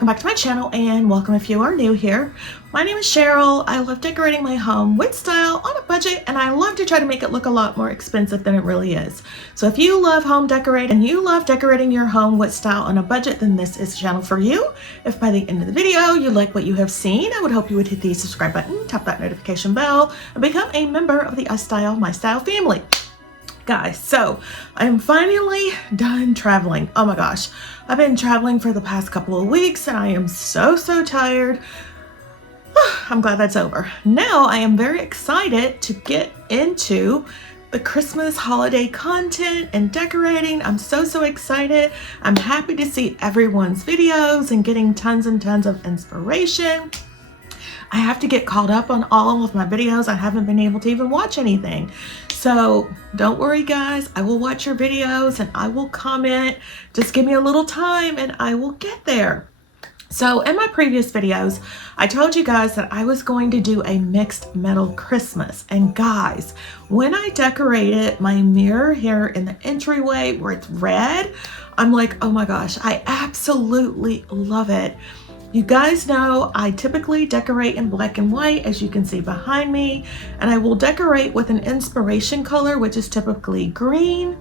welcome back to my channel, and welcome if you are new here. My name is Cheryl. I love decorating my home with style on a budget, and I love to try to make it look a lot more expensive than it really is. So if you love home decorating and you love decorating your home with style on a budget, then this is the channel for you. If by the end of the video you like what you have seen, I would hope you would hit the subscribe button, tap that notification bell, and become a member of the iStylEMYSTYLE family. Guys, so I'm finally done traveling. Oh my gosh, I've been traveling for the past couple of weeks and I am so tired. I'm glad that's over. Now I am very excited to get into the Christmas holiday content and decorating. I'm so excited. I'm happy to see everyone's videos and getting tons and tons of inspiration. I have to get caught up on all of my videos. I haven't been able to even watch anything. So don't worry guys, I will watch your videos and I will comment. Just give me a little time and I will get there. So in my previous videos, I told you guys that I was going to do a mixed metal Christmas. And guys, when I decorated my mirror here in the entryway where it's red, I'm like, oh my gosh, I absolutely love it. You guys know I typically decorate in black and white, as you can see behind me, and I will decorate with an inspiration color, which is typically green.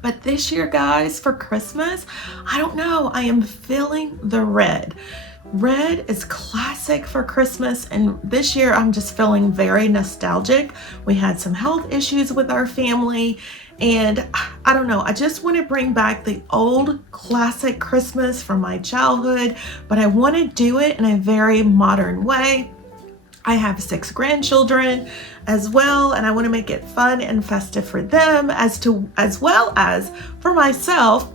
But this year, guys, for Christmas, I don't know, I am feeling the red. Red is classic for Christmas, and this year I'm just feeling very nostalgic. We had some health issues with our family, and I don't know, I just want to bring back the old classic Christmas from my childhood, but I want to do it in a very modern way. I have 6 grandchildren as well, and I want to make it fun and festive for them as well as for myself.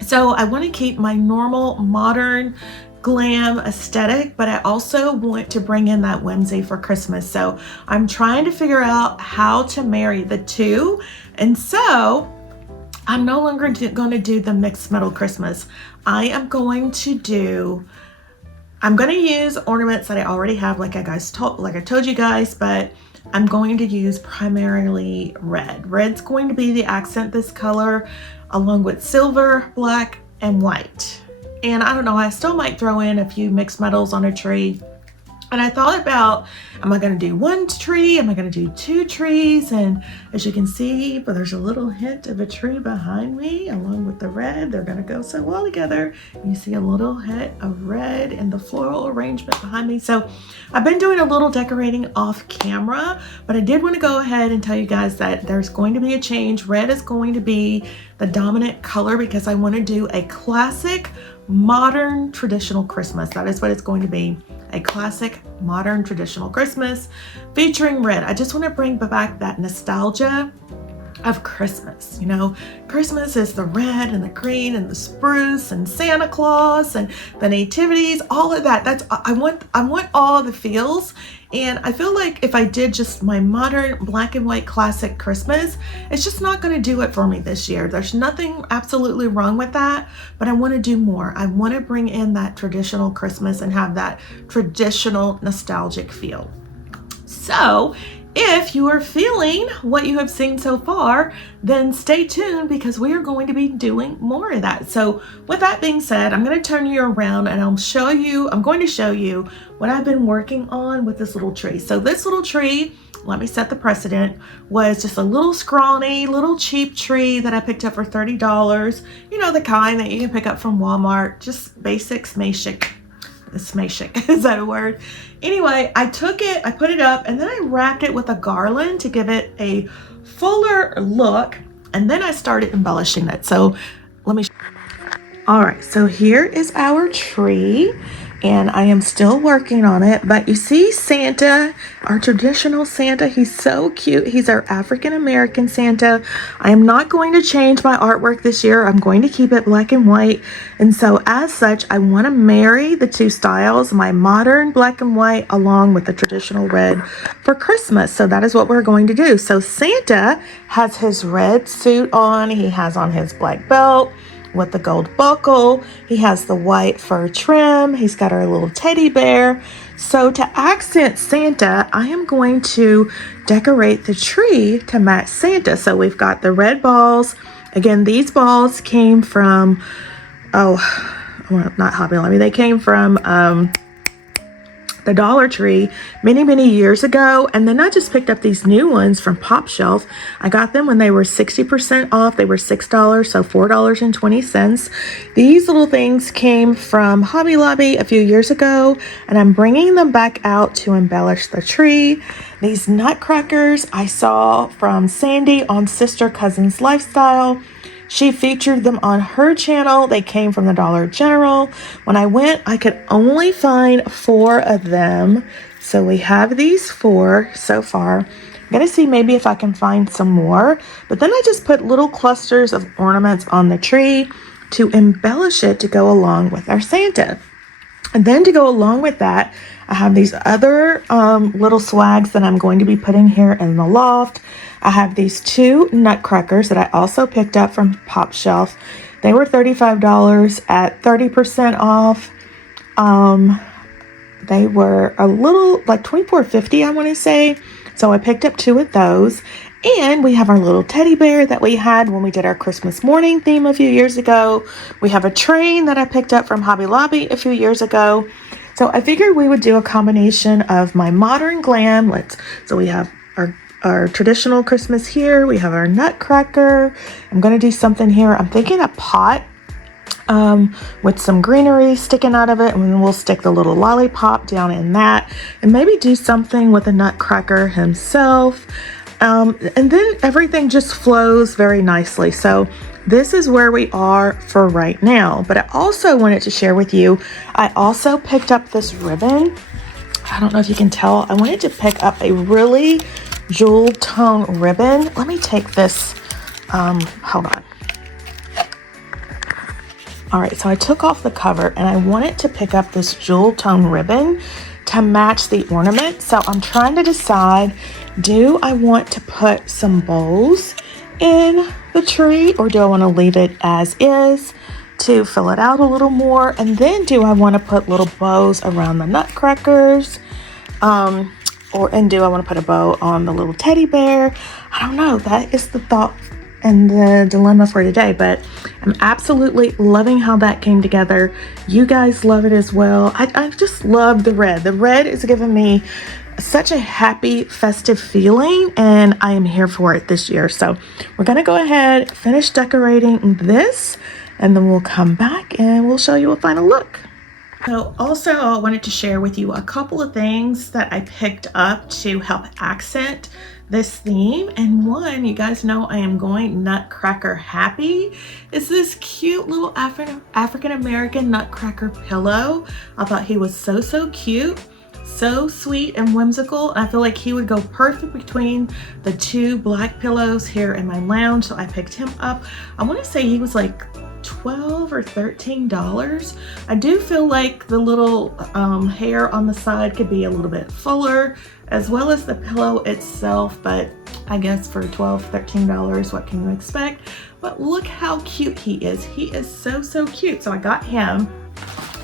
So I want to keep my normal modern glam aesthetic, but I also want to bring in that whimsy for Christmas. So I'm trying to figure out how to marry the two. And so I'm no longer going to do the mixed metal Christmas. I'm going to use ornaments that I already have, like I told you guys, but I'm going to use primarily red. Red's going to be the accent this color, along with silver, black, and white. And I don't know, I still might throw in a few mixed metals on a tree. And I thought about, am I going to do 1 tree? Am I going to do 2 trees? And as you can see, but there's a little hint of a tree behind me along with the red. They're going to go so well together. You see a little hint of red in the floral arrangement behind me. So I've been doing a little decorating off camera, but I did want to go ahead and tell you guys that there's going to be a change. Red is going to be the dominant color because I want to do a classic, modern, traditional Christmas. That is what it's going to be. A classic, modern, traditional Christmas featuring red. I just want to bring back that nostalgia of Christmas. You know, Christmas is the red and the green and the spruce and Santa Claus and the nativities, all of that. That's I want all the feels. And I feel like if I did just my modern black and white classic Christmas, it's just not going to do it for me this year. There's nothing absolutely wrong with that, but I want to do more. I want to bring in that traditional Christmas and have that traditional nostalgic feel. So if you are feeling what you have seen so far, then stay tuned because we are going to be doing more of that. So with that being said, I'm going to turn you around and I'm going to show you what I've been working on with this little tree. So this little tree, let me set the precedent, was just a little scrawny, little cheap tree that I picked up for $30. You know, the kind that you can pick up from Walmart, just basic smashik. Is that a word? Anyway, I took it, I put it up, and then I wrapped it with a garland to give it a fuller look, and then I started embellishing it. So let me all right, so here is our tree, and I am still working on it, but you see Santa, our traditional Santa. He's so cute. He's our African-American Santa. I am not going to change my artwork this year. I'm going to keep it black and white. And so as such, I want to marry the two styles, my modern black and white along with the traditional red for Christmas. So that is what we're going to do. So Santa has his red suit on. He has on his black belt with the gold buckle. He has the white fur trim. He's got our little teddy bear. So to accent Santa, I am going to decorate the tree to match Santa. So we've got the red balls. Again, these balls came from, oh well, not Hobby Lobby, they came from the Dollar Tree many years ago, and then I just picked up these new ones from Pop Shelf. I got them when they were 60% off. They were $6, so $4.20. These little things came from Hobby Lobby a few years ago, and I'm bringing them back out to embellish the tree. These nutcrackers I saw from Sandy on Sister Cousin's Lifestyle. She featured them on her channel. They came from the Dollar General. When I went, I could only find 4 of them. So we have these 4 so far. I'm gonna see maybe if I can find some more. But then I just put little clusters of ornaments on the tree to embellish it to go along with our Santa. And then to go along with that, I have these other little swags that I'm going to be putting here in the loft. I have these 2 nutcrackers that I also picked up from Pop Shelf. They were $35 at 30% off. They were a little like $24.50, I want to say. So I picked up 2 of those. And we have our little teddy bear that we had when we did our Christmas morning theme a few years ago. We have a train that I picked up from Hobby Lobby a few years ago. So I figured we would do a combination of my modern glam. So we have our traditional Christmas here. We have our nutcracker. I'm going to do something here. I'm thinking a pot with some greenery sticking out of it, and then we'll stick the little lollipop down in that, and maybe do something with the nutcracker himself. And then everything just flows very nicely. So this is where we are for right now. But I also wanted to share with you, I also picked up this ribbon. I don't know if you can tell. I wanted to pick up a really jewel tone ribbon. Let me take this, hold on. All right, so I took off the cover and I wanted to pick up this jewel tone ribbon to match the ornament. So I'm trying to decide, do I want to put some bows in the tree, or do I want to leave it as is to fill it out a little more? And then do I want to put little bows around the nutcrackers? And do I want to put a bow on the little teddy bear? I don't know. That is the thought and the dilemma for today, but I'm absolutely loving how that came together. You guys love it as well. I just love the red. The red is giving me such a happy, festive feeling, and I am here for it this year. So we're gonna go ahead, finish decorating this, and then we'll come back and we'll show you a final look. So also I wanted to share with you a couple of things that I picked up to help accent this theme. And one, you guys know I am going nutcracker happy. It's this cute little African-American nutcracker pillow. I thought he was so cute, so sweet and whimsical. I feel like he would go perfect between the 2 black pillows here in my lounge. So I picked him up. I want to say he was like $12 or $13. I do feel like the little hair on the side could be a little bit fuller, as well as the pillow itself, but I guess for $12, $13, what can you expect? But look how cute he is. He is so cute. So I got him.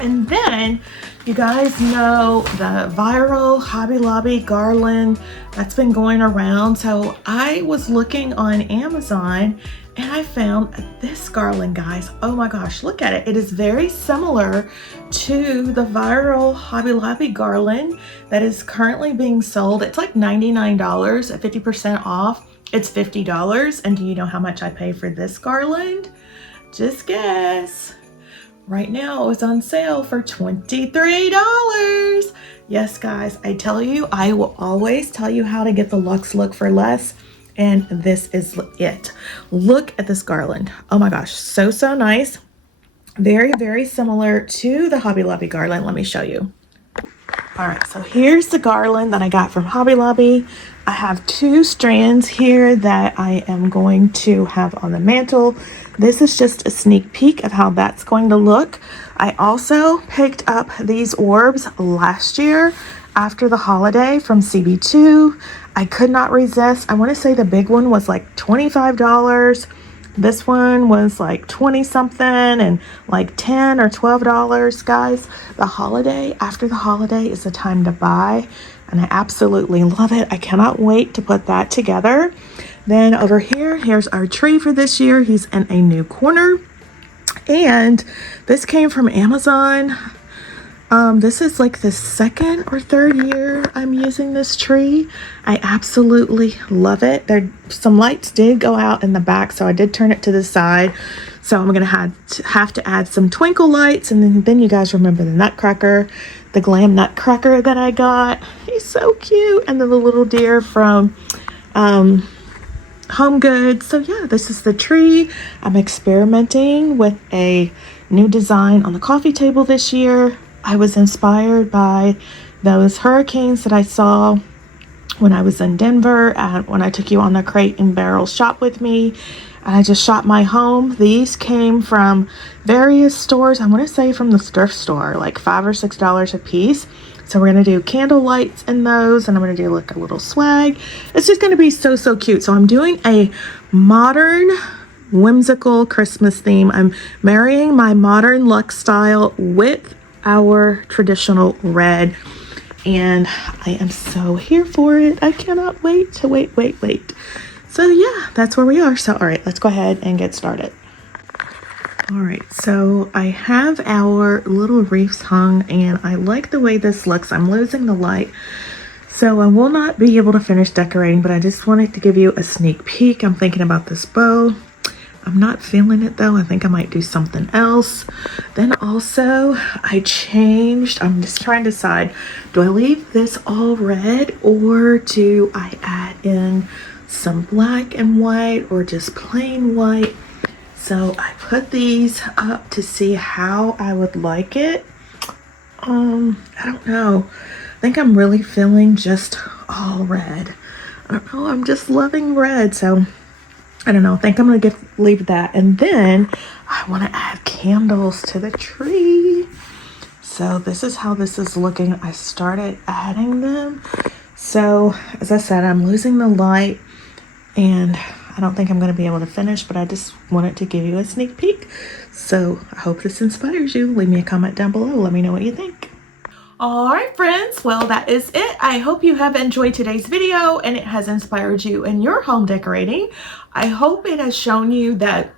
And then you guys know the viral Hobby Lobby garland that's been going around. So I was looking on Amazon and I found this garland, guys. Oh my gosh, look at it. It is very similar to the viral Hobby Lobby garland that is currently being sold. It's like $99 at 50% off. It's $50. And do you know how much I pay for this garland? Just guess. Right now it's on sale for $23. Yes, guys, I tell you, I will always tell you how to get the luxe look for less. And this is it. Look at this garland. Oh my gosh, so nice. Very similar to the Hobby Lobby garland. Let me show you. All right, so here's the garland that I got from Hobby Lobby. I have 2 strands here that I am going to have on the mantle. This is just a sneak peek of how that's going to look. I also picked up these orbs last year after the holiday from CB2. I could not resist. I want to say the big one was like $25. This one was like 20 something and like $10 or $12, guys. The holiday, after the holiday, is the time to buy, and I absolutely love it. I cannot wait to put that together. Then over here, here's our tree for this year. He's in a new corner. And this came from Amazon. This is like the second or third year I'm using this tree. I absolutely love it. Some lights did go out in the back, so I did turn it to the side. So I'm gonna have to add some twinkle lights, and then you guys remember the nutcracker, the glam nutcracker that I got. He's so cute. And then the little deer from Home Goods. So yeah, this is the tree. I'm experimenting with a new design on the coffee table this year. I was inspired by those hurricanes that I saw when I was in Denver, when I took you on the Crate and Barrel shop with me. And I just shot my home. These came from various stores. I want to say from the thrift store, like $5 or $6 a piece. So we're going to do candle lights in those, and I'm going to do like a little swag. It's just going to be so, so cute. So I'm doing a modern, whimsical Christmas theme. I'm marrying my modern luxe style with our traditional red, and I am so here for it. I cannot wait to wait. So yeah, that's where we are. So all right, let's go ahead and get started. All right, so I have our little wreaths hung, and I like the way this looks. I'm losing the light, so I will not be able to finish decorating, but I just wanted to give you a sneak peek. I'm thinking about this bow. I'm not feeling it though. I think I might do something else. Then also I changed. I'm just trying to decide, do I leave this all red, or do I add in some black and white, or just plain white? So I put these up to see how I would like it. I don't know. I think I'm really feeling just all red. I don't know. I'm just loving red. So I don't know. I think I'm going to leave that. And then I want to add candles to the tree. So this is how this is looking. I started adding them. So as I said, I'm losing the light, and I don't think I'm going to be able to finish, but I just wanted to give you a sneak peek. So I hope this inspires you. Leave me a comment down below. Let me know what you think. All right, friends. Well, that is it. I hope you have enjoyed today's video and it has inspired you in your home decorating. I hope it has shown you that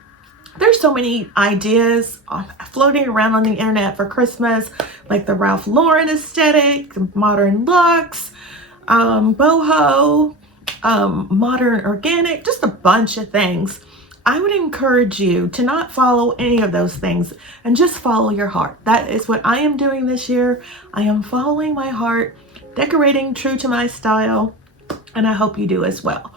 there's so many ideas floating around on the internet for Christmas, like the Ralph Lauren aesthetic, modern luxe, boho, modern organic, just a bunch of things. I would encourage you to not follow any of those things and just follow your heart. That is what I am doing this year. I am following my heart, decorating true to my style, and I hope you do as well.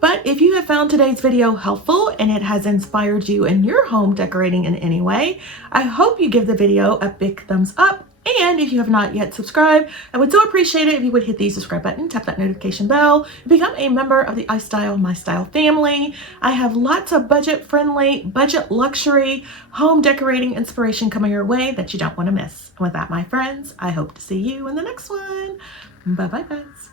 But if you have found today's video helpful and it has inspired you in your home decorating in any way, I hope you give the video a big thumbs up. And if you have not yet subscribed, I would so appreciate it if you would hit the subscribe button, tap that notification bell, and become a member of the iStylEMYSTYLE family. I have lots of budget-friendly, budget luxury, home decorating inspiration coming your way that you don't want to miss. And with that, my friends, I hope to see you in the next one. Bye-bye, guys.